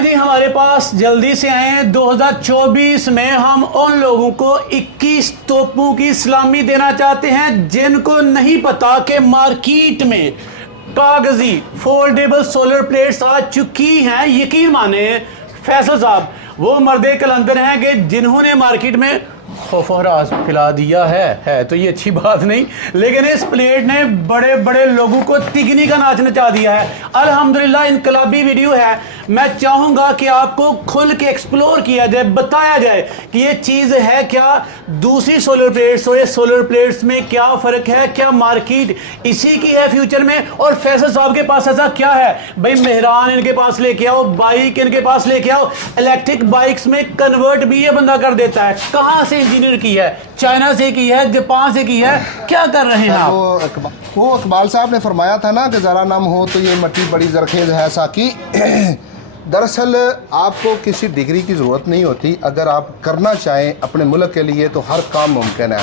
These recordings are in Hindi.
आए जी हमारे पास, जल्दी से आए। 2024 में हम उन लोगों को 21 तोपों की सलामी देना चाहते हैं जिनको नहीं पता कि मार्केट में कागजी फोल्डेबल सोलर प्लेट्स आ चुकी हैं। यकीन माने फैसल साहब वो मर्दे कलंदर हैं कि जिन्होंने मार्केट में खौफराज फैला दिया है तो ये अच्छी बात नहीं, लेकिन इस प्लेट ने बड़े बड़े लोगों को तिगनी का नाच नचा दिया है। अल्हम्दुलिल्लाह इनकलाबी वीडियो है। मैं चाहूंगा कि आपको खुल के एक्सप्लोर किया जाए, बताया जाए कि ये चीज़ है क्या, दूसरी सोलर प्लेट्स और ये सोलर प्लेट्स में क्या फ़र्क है, क्या मार्केट इसी की है फ्यूचर में, और फैसल साहब के पास ऐसा क्या है। भाई मेहरान इनके पास लेके आओ, बाइक इनके पास लेके आओ, इलेक्ट्रिक बाइक्स में कन्वर्ट भी ये बंदा कर देता है। कहाँ से इंजीनियर की है, चाइना से की है, जापान से की है, क्या कर रहे हैं आप? वो इकबाल साहब ने फरमाया था ना कि ज़रा नम हो तो ये मट्टी बड़ी जरखेज़ है साकी। दरअसल आपको किसी डिग्री की ज़रूरत नहीं होती, अगर आप करना चाहें अपने मुल्क के लिए तो हर काम मुमकिन है।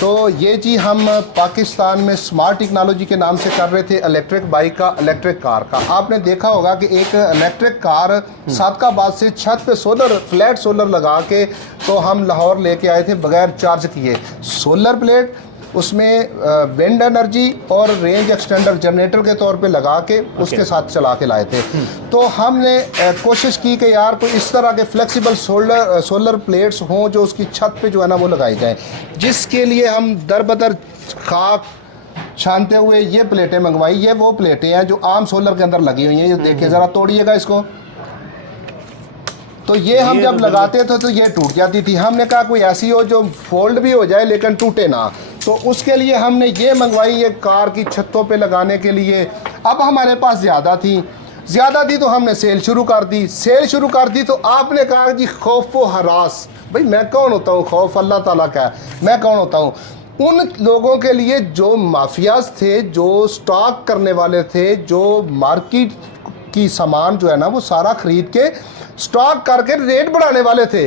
तो ये जी हम पाकिस्तान में स्मार्ट टेक्नोलॉजी के नाम से कर रहे थे, इलेक्ट्रिक बाइक का, इलेक्ट्रिक कार का। आपने देखा होगा कि एक इलेक्ट्रिक कार सादकाबाद से छत पे सोलर, फ्लैट सोलर लगा के तो हम लाहौर लेके आए थे बगैर चार्ज किए। सोलर प्लेट, उसमें विंड एनर्जी और रेंज एक्सटेंडर जनरेटर के तौर पे लगा के उसके साथ चला के लाए थे। तो हमने कोशिश की कि यार कोई इस तरह के फ्लेक्सिबल सोलर प्लेट्स हों जो उसकी छत पे जो है ना वो लगाई जाएं, जिसके लिए हम दर बदर खाक छानते हुए ये प्लेटें मंगवाई। ये वो प्लेटें हैं जो आम सोलर के अंदर लगी हुई हैं। ये देखिए ज़रा, तोड़िएगा इसको। तो ये हम जब लगाते थे तो ये टूट जाती थी। हमने कहा कोई ऐसी हो जो फोल्ड भी हो जाए लेकिन टूटे ना, तो उसके लिए हमने ये मंगवाई, ये कार की छतों पे लगाने के लिए। अब हमारे पास ज़्यादा थी तो हमने सेल शुरू कर दी। तो आपने कहा जी खौफ व हरास, भाई मैं कौन होता हूँ, खौफ अल्लाह ताला का है, मैं कौन होता हूँ। उन लोगों के लिए जो माफियाज थे, जो स्टॉक करने वाले थे, जो मार्केट की सामान जो है ना वो सारा खरीद के स्टॉक करके रेट बढ़ाने वाले थे,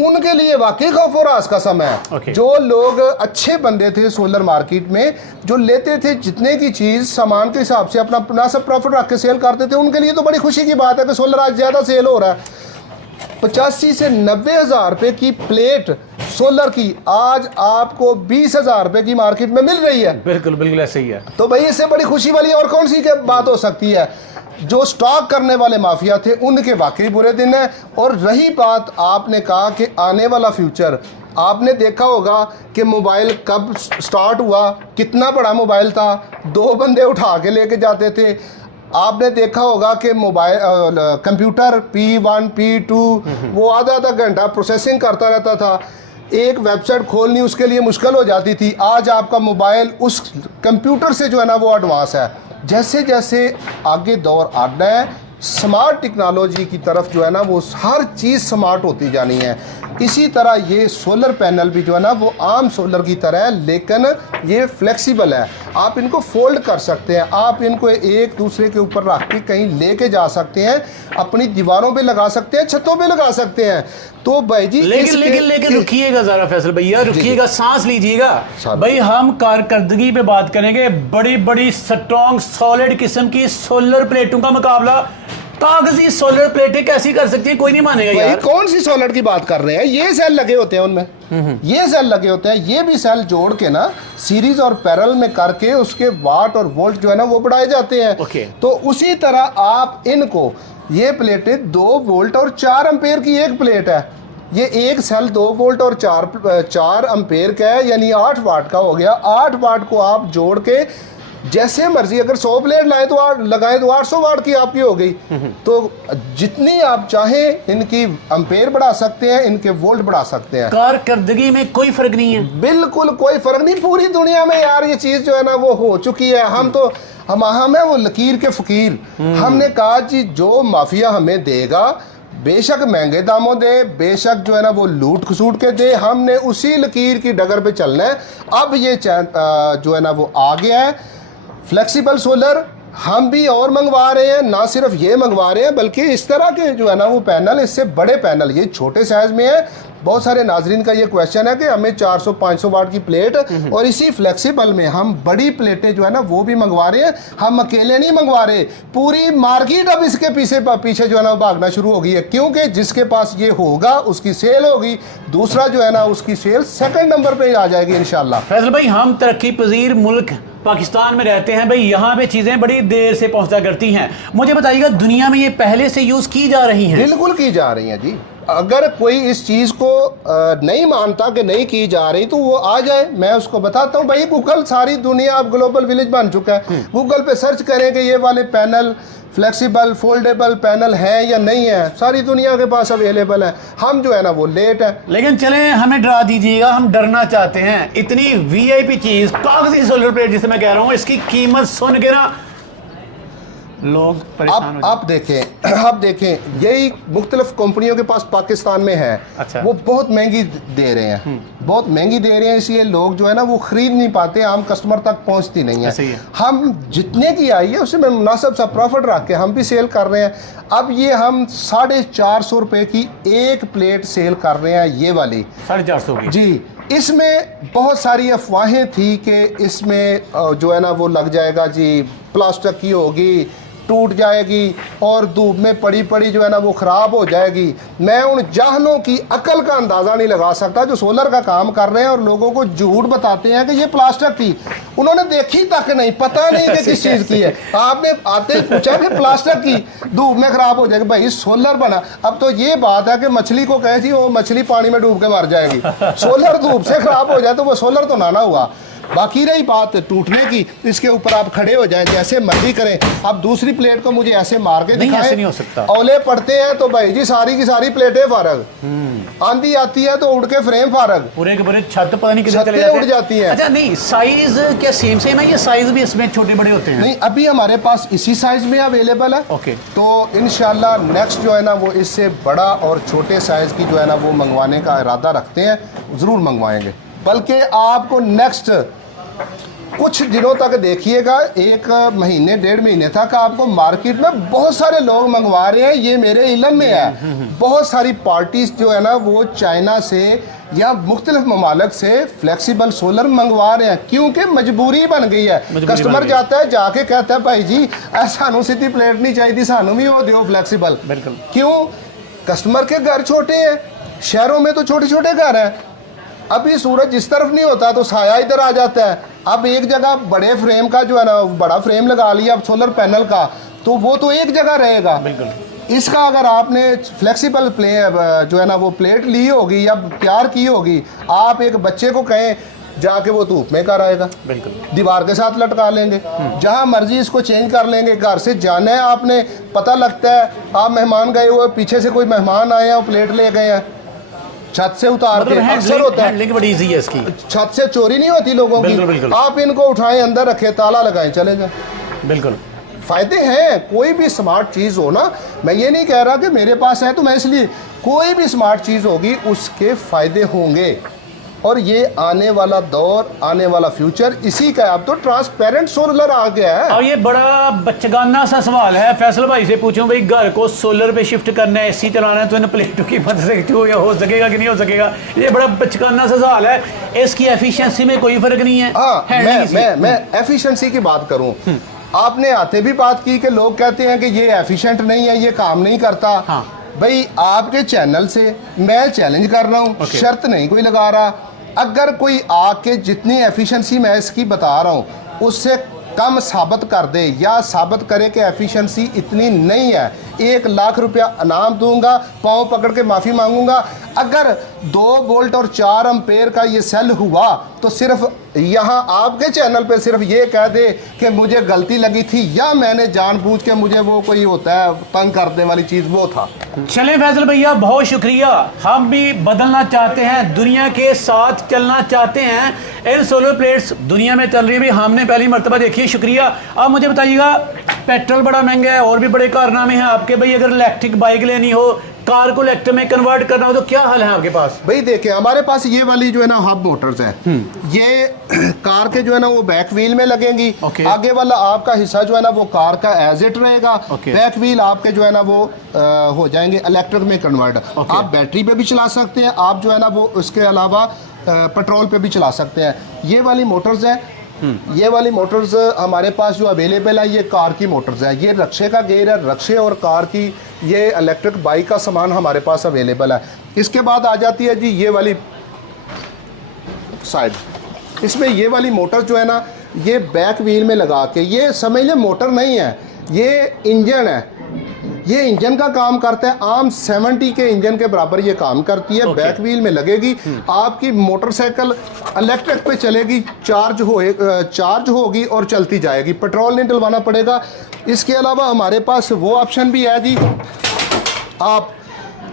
उनके लिए वाकई खौफ और रास का समय है। जो लोग अच्छे बंदे थे सोलर मार्केट में, जो लेते थे जितने की चीज़ सामान के हिसाब से अपना मुनासिब प्रॉफिट रख के सेल करते थे, उनके लिए तो बड़ी खुशी की बात है कि सोलर आज ज़्यादा सेल हो रहा है। 85 से 90 हज़ार रुपये की प्लेट सोलर की आज आपको 20 हज़ार रुपये की मार्केट में मिल रही है। बिल्कुल बिल्कुल ऐसे ही है। तो भाई इससे बड़ी खुशी वाली और कौन सी बात हो सकती है। जो स्टॉक करने वाले माफिया थे उनके वाकई बुरे दिन है। और रही बात, आपने कहा कि आने वाला फ्यूचर, आपने देखा होगा कि मोबाइल कब स्टार्ट हुआ, कितना बड़ा मोबाइल था, 2 बंदे उठा के लेके जाते थे। आपने देखा होगा कि मोबाइल कंप्यूटर P1 P2 वो आधा घंटा प्रोसेसिंग करता रहता था। एक वेबसाइट खोलनी उसके लिए मुश्किल हो जाती थी। आज आपका मोबाइल उस कंप्यूटर से जो है ना वो एडवांस है। जैसे जैसे आगे दौर आ रहा है, स्मार्ट टेक्नोलॉजी की तरफ जो है ना वो हर चीज़ स्मार्ट होती जानी है। इसी तरह ये सोलर पैनल भी जो है ना वो आम सोलर की तरह है, लेकिन ये फ्लेक्सिबल है। आप इनको फोल्ड कर सकते हैं, आप इनको एक दूसरे के ऊपर रख के कहीं लेके जा सकते हैं, अपनी दीवारों पे लगा सकते हैं, छतों पे लगा सकते हैं। तो भाई जी लेकिन रुकिएगा ज़रा फैसल भैया, रुकिएगा, सांस लीजिएगा। भाई हम कारकर्दगी पे बात करेंगे। बड़ी बड़ी स्ट्रॉन्ग सॉलिड किस्म की सोलर प्लेटों का मुकाबला कागजी सोलर प्लेटें कैसी कर सकती है, कोई नहीं मानेगा यार। कौन सी सोलर की बात कर रहे हैं, ये सेल लगे होते हैं उनमें, ये सेल लगे होते हैं। ये भी सेल जोड़ के ना सीरीज और पैरेलल में करके उसके वाट और वोल्ट जो है ना वो बढ़ाए जाते हैं। तो उसी तरह आप इनको, ये प्लेटें 2 वोल्ट और 4 एम्पेयर की एक प्लेट है। ये एक सेल 2 वोल्ट और 4 एम्पेयर का है, यानी 8 वाट का हो गया। 8 वाट को आप जोड़ के जैसे मर्जी, अगर 100 प्लेट लाए तो लगाए तो 800 वाट की आपकी हो गई। तो जितनी आप चाहें इनकी एम्पेयर बढ़ा सकते हैं, इनके वोल्ट बढ़ा सकते हैं। कारकर्दगी में कोई फर्क नहीं है, बिल्कुल कोई फर्क नहीं। पूरी दुनिया में यार ये चीज जो है ना वो हो चुकी है। हम है वो लकीर के फकीर। हमने कहा जी जो माफिया हमें देगा, बेशक महंगे दामों दे, बेशक जो है ना वो लूट खसूट के दे, हमने उसी लकीर की डगर पे चलना है। अब ये जो है ना वो आ गया है फ्लेक्सिबल सोलर, हम भी और मंगवा रहे हैं, ना सिर्फ ये मंगवा रहे हैं बल्कि इस तरह के जो है ना वो पैनल, इससे बड़े पैनल, ये छोटे साइज में है। बहुत सारे नाजरीन का ये क्वेश्चन है कि हमें 400-500 वाट की प्लेट और इसी फ्लेक्सिबल में हम बड़ी प्लेटें जो है ना वो भी मंगवा रहे हैं। हम अकेले नहीं मंगवा रहे, पूरी मार्केट अब इसके पीछे जो है ना वो भागना शुरू हो गई है, क्योंकि जिसके पास ये होगा उसकी सेल होगी, दूसरा जो है ना उसकी सेल सेकंड नंबर पे आ जाएगी इंशाल्लाह। फैसल भाई, हम तरक्की पजीर मुल्क पाकिस्तान में रहते हैं भाई, यहाँ पे चीज़ें बड़ी देर से पहुँचा करती हैं। मुझे बताइएगा, दुनिया में ये पहले से यूज़ की जा रही हैं? बिल्कुल की जा रही हैं जी। अगर कोई इस चीज़ को नहीं मानता कि नहीं की जा रही तो वो आ जाए, मैं उसको बताता हूँ। भाई गूगल, सारी दुनिया अब ग्लोबल विलेज बन चुका है। गूगल पे सर्च करें कि ये वाले पैनल फ्लेक्सिबल फोल्डेबल पैनल है या नहीं है, सारी दुनिया के पास अवेलेबल है। हम जो है ना वो लेट है। लेकिन चलें, हमें डरा दीजिएगा, हम डरना चाहते हैं। इतनी वीआईपी चीज़ कागजी सोलर प्लेट जिसे मैं कह रहा हूँ, इसकी कीमत सुन के ना लोग परेशान हो आप देखें, आप देखें, यही मुख्तलिफ कंपनियों के पास पाकिस्तान में है। अच्छा। वो बहुत महंगी दे रहे हैं, बहुत महंगी दे रहे हैं, इसलिए लोग जो है ना वो खरीद नहीं पाते, आम कस्टमर तक पहुंचती नहीं है। हम जितने की आई है उसमें मुनासिब सा प्रॉफिट रख के हम भी सेल कर रहे हैं। अब ये हम 450 रुपये की एक प्लेट सेल कर रहे हैं, ये वाली 450 की जी। इसमें बहुत सारी अफवाहें थी कि इसमें जो है ना वो लग जाएगा जी, प्लास्टिक की होगी, टूट जाएगी और धूप में पड़ी पड़ी जो है ना वो ख़राब हो जाएगी। मैं उन जाहलों की अकल का अंदाज़ा नहीं लगा सकता जो सोलर का काम कर रहे हैं और लोगों को झूठ बताते हैं कि ये प्लास्टिक की, उन्होंने देखी तक नहीं, पता नहीं कि किस चीज़ की है। आपने आते ही पूछा कि प्लास्टिक की, धूप में ख़राब हो जाएगी। भाई सोलर बना। अब तो ये बात है कि मछली को कहे जी वो मछली पानी में डूब के मर जाएगी, सोलर धूप से ख़राब हो जाए तो वो सोलर तो ना हुआ। बाकी रही बात टूटने की, इसके ऊपर आप खड़े हो जाएं, जैसे मर्जी करें। अब दूसरी प्लेट को मुझे ऐसे मार के दिखाएं, ऐसे नहीं हो सकता। औले पड़ते हैं तो भाई जी सारी की सारी प्लेटें फारग, आंधी आती है तो उड़ के फ्रेम फारग, पूरे के पूरे छत पता नहीं कितने चले जाते हैं, उड़ जाती हैं। अच्छा नहीं, साइज क्या सेम है? ये साइज भी इसमें छोटे बड़े होते हैं? नहीं, अभी हमारे पास इसी साइज में अवेलेबल है। ओके। तो इंशाल्लाह नेक्स्ट जो है ना वो इससे बड़ा और छोटे साइज की जो है ना वो मंगवाने का इरादा रखते हैं, ज़रूर मंगवाएंगे। बल्कि आपको नेक्स्ट कुछ दिनों तक देखिएगा, एक महीने 1.5 महीने तक आपको मार्केट में बहुत सारे लोग मंगवा रहे हैं, ये मेरे इल्म में है। बहुत सारी पार्टीज जो है ना वो चाइना से या मुख्तलिफ ममालिक से फ्लेक्सिबल सोलर मंगवा रहे हैं, क्योंकि मजबूरी बन गई है। कस्टमर जाता है, जाके कहता है भाई जी सानू सीधी प्लेट नहीं चाहिए, सानू भी वो दो फ्लेक्सिबल। बिल्कुल। क्यों? कस्टमर के घर छोटे हैं, शहरों में तो छोटे छोटे घर हैं। अभी सूरज जिस तरफ नहीं होता तो साया इधर आ जाता है। अब एक जगह बड़े फ्रेम का जो है ना बड़ा फ्रेम लगा लिया अब सोलर पैनल का, तो वो तो एक जगह रहेगा। बिल्कुल। इसका अगर आपने फ्लेक्सिबल जो है ना वो प्लेट ली होगी या तैयार की होगी, आप एक बच्चे को कहें जाके वो धूप में कर आएगा, बिल्कुल दीवार के साथ लटका लेंगे, जहां मर्जी इसको चेंज कर लेंगे। घर से जाना है आपने, पता लगता है आप मेहमान गए हुए, पीछे से कोई मेहमान आए हैं और प्लेट ले गए हैं, छत से उतार के अक्सर होता है, बड़ी इजी है इसकी, छत से चोरी नहीं होती लोगों की। बिल्कुल। आप इनको उठाएं, अंदर रखें, ताला लगाएं, चले जाएं। बिल्कुल फायदे हैं। कोई भी स्मार्ट चीज़ हो ना, मैं ये नहीं कह रहा कि मेरे पास है तो मैं इसलिए, कोई भी स्मार्ट चीज़ होगी उसके फायदे होंगे। और ये आने वाला दौर, आने वाला फ्यूचर इसी का है। अब तो ट्रांसपेरेंट सोलर आ गया है। और ये बड़ा बचगाना सा सवाल है, फैसल भाई से पूछूं भाई, घर को सोलर पे शिफ्ट करना है, एसी चलाना है, तो इन प्लेटों की मदद से हो सकेगा कि नहीं हो सकेगा? ये बड़ा बचगाना सा सवाल है, इसकी एफिशिएंसी में कोई फर्क नहीं है। हाँ, मैं एफिशिएंसी की बात करूं, आपने आते भी बात की कि लोग कहते हैं कि ये एफिशिएंट नहीं है, ये काम नहीं करता। हाँ। भाई आपके चैनल से मैं चैलेंज कर रहा हूँ, शर्त नहीं कोई लगा रहा, अगर कोई आके जितनी एफिशिएंसी मैं इसकी बता रहा हूँ उससे कम साबित कर दे या साबित करे कि एफिशिएंसी इतनी नहीं है, 1 लाख रुपया इनाम दूंगा, पाँव पकड़ के माफ़ी मांगूंगा। अगर 2 वोल्ट और 4 एम्पेयर का ये सेल हुआ तो सिर्फ यहाँ आपके चैनल पे सिर्फ ये कह दे कि मुझे गलती लगी थी या मैंने जानबूझ के, मुझे वो कोई होता है तंग करने वाली चीज़ वो था। चलें फैसल भैया, बहुत शुक्रिया। हम भी बदलना चाहते हैं, दुनिया के साथ चलना चाहते हैं। इन सोलर प्लेट्स दुनिया में चल रही है, भी हमने पहली मरतबा देखी। शुक्रिया। अब मुझे बताइएगा, पेट्रोल बड़ा महंगा है और भी बड़े कारनामे हैं आपके भाई, अगर इलेक्ट्रिक बाइक लेनी हो, कार को इलेक्ट्रिक में कन्वर्ट करना हो तो क्या हल है आपके पास? भाई देखिए, हमारे पास ये वाली जो है ना हब मोटर्स है, ये कार के जो है ना वो बैक व्हील में लगेंगी। आगे वाला आपका हिस्सा जो है ना वो कार का एज इट रहेगा। बैक व्हील आपके जो है ना वो हो जाएंगे इलेक्ट्रिक में कन्वर्ट। आप बैटरी पे भी चला सकते हैं, आप जो है ना वो उसके अलावा पेट्रोल पे भी चला सकते हैं। ये वाली मोटर्स है, ये वाली मोटर्स हमारे पास जो अवेलेबल है ये कार की मोटर्स है। ये रक्शे का गेयर है, रक्शे और कार की ये इलेक्ट्रिक बाइक का सामान हमारे पास अवेलेबल है। इसके बाद आ जाती है जी ये वाली साइड। इसमें ये वाली मोटर जो है ना ये बैक व्हील में लगा के, ये समझ लें मोटर नहीं है, ये इंजन है। ये इंजन का काम करता है, आम 70 के इंजन के बराबर ये काम करती है। बैक व्हील में लगेगी, आपकी मोटरसाइकिल इलेक्ट्रिक पे चलेगी, चार्ज होगी और चलती जाएगी, पेट्रोल नहीं डलवाना पड़ेगा। इसके अलावा हमारे पास वो ऑप्शन भी है जी, आप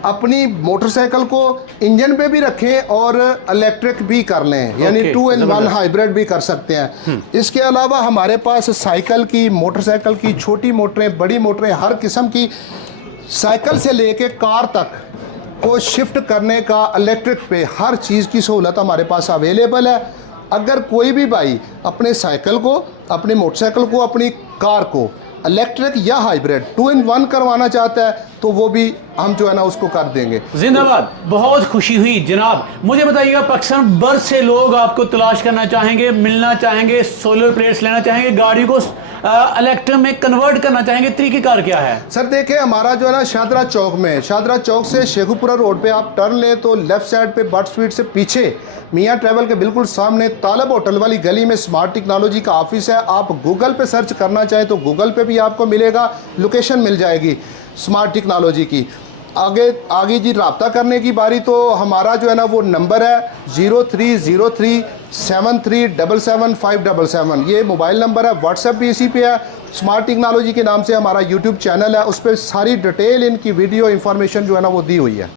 अपनी मोटरसाइकिल को इंजन पे भी रखें और इलेक्ट्रिक भी कर लें, यानी 2 in 1 हाइब्रिड भी कर सकते हैं। इसके अलावा हमारे पास साइकिल की, मोटरसाइकिल की, छोटी मोटरें, बड़ी मोटरें, हर किस्म की, साइकिल से लेके कार तक को शिफ्ट करने का इलेक्ट्रिक पे हर चीज़ की सहूलत हमारे पास अवेलेबल है। अगर कोई भी भाई अपने साइकिल को, अपने मोटरसाइकिल को, अपनी कार को इलेक्ट्रिक या हाइब्रिड 2 in 1 करवाना चाहता है तो वो भी हम जो है ना उसको कर देंगे। जिंदाबाद, बहुत खुशी हुई जनाब। मुझे बताइएगा, पाकिस्तान भर से लोग आपको तलाश करना चाहेंगे, मिलना चाहेंगे, सोलर प्लेट्स लेना चाहेंगे, गाड़ी को इलेक्ट्रिक में कन्वर्ट करना चाहेंगे, तरीक़ेकार क्या है? सर देखिए, हमारा जो है ना शादरा चौक में, शादरा चौक से शेखुपुरा रोड पे आप टर्न लें तो लेफ्ट साइड पे बट स्वीट से पीछे मियाँ ट्रैवल के बिल्कुल सामने तालब होटल वाली गली में स्मार्ट टेक्नोलॉजी का ऑफिस है। आप गूगल पे सर्च करना चाहें तो गूगल पे भी आपको मिलेगा, लोकेशन मिल जाएगी स्मार्ट टेक्नोलॉजी की। आगे जी रब्ता करने की बारी तो हमारा जो है ना वो नंबर है 030373777577। ये मोबाइल नंबर है, व्हाट्सएप भी इसी पे है। स्मार्ट टेक्नोलॉजी के नाम से हमारा यूट्यूब चैनल है, उस पर सारी डिटेल इनकी वीडियो इंफॉर्मेशन जो है ना वो दी हुई है।